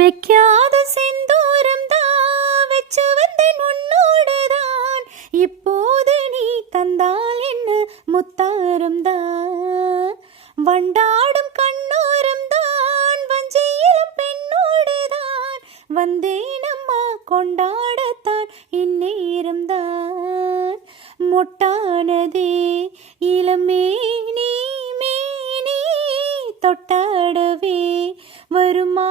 வைக்காத செந்தூரம் தான் வச்சு வந்தேன் உன்னோடுதான். இப்போது நீ தந்தால் என்ன முத்தாரம் தான். வண்டாடும் கண்ணோரம் தான் வஞ்சியிலும் பெண்ணோடுதான். வந்தேனம்மா கொண்டாடத்தான் இந்நேரம் தான். மொட்டானதே இளமேனி மேனி தொட்டாடவே வருமா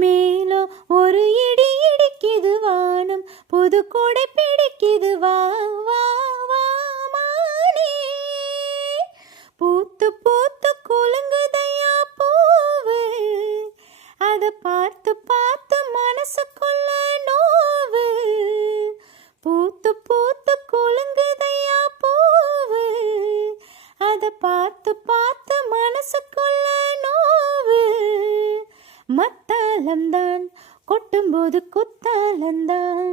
மேலோ ஒரு இடி இடிக்குது வானம் புது கொடை பிடிக்குது வா வா வா மானே. பூத்து பூத்து குலுங்குதையா பூவு அதை பார்த்து பார்த்து மனசுக்குள்ள நோவு. பூத்து பூத்து குலுங்குதையா பூவு அதை பார்த்து பார்த்து மனசுக்குள்ள நோவு. மத்தாளம்தான் கொட்டும்போது குத்தாலந்தான்.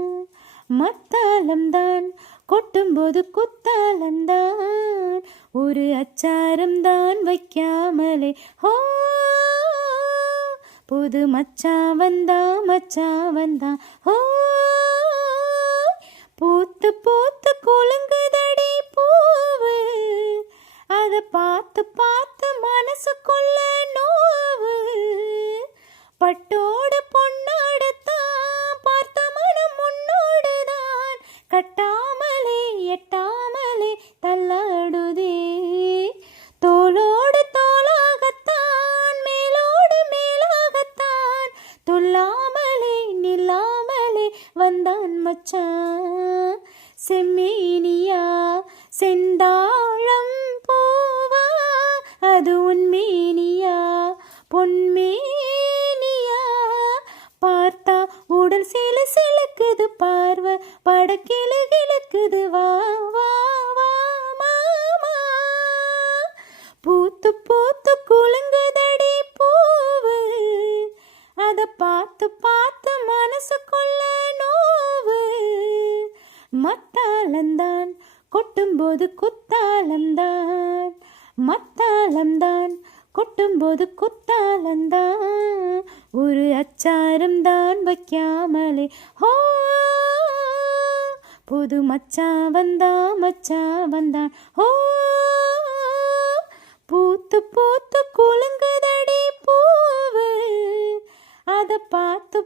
மத்தாளம்தான் கொட்டும்போது குத்தாலந்தான். ஒரு அச்சாரம்தான் வைக்காமலே ஹோ புது மச்சாவந்தான் ஹோ. பூத்து பூத்து குலுங்குதடி பூவு அதை பார்த்து பார்த்து மனசுக்குள்ள நோவு. பட்டோடு பொன்னாடத்தான் பார்த்த மனம் முன்னோடுதான். கட்டாமலே எட்டாமலே தள்ளாடுதே. தோளோடு தோளாகத்தான் மேலோடு மேலாகத்தான். துள்ளாமலே நில்லாமலே வந்தான் மச்சான். செம்மேனியா செந்தாழம் பூவா அது உன்மேனியா பொன்மேனியா. பார்த்தா உடல் சிலு சிலுக்குது பார்வை படக்கிழு கிழக்குது வா வா வா மாமா. பூத்து பூத்து குலுங்குதடி பூவு அதை பார்த்து பார்த்து மனசுக்குள்ள நோவு. மத்தாளந்தான் கொட்டும்போது குத்தாலந்தான். மத்தாளம்தான் கொட்டும்போது குத்தாலந்தான். ஒரு அச்சாரம்தான் வைக்காமலே ஹோ புது மச்சாவந்தான் ஹோ. பூத்து பூத்து குலுங்குதடி பூவு அதை பார்த்து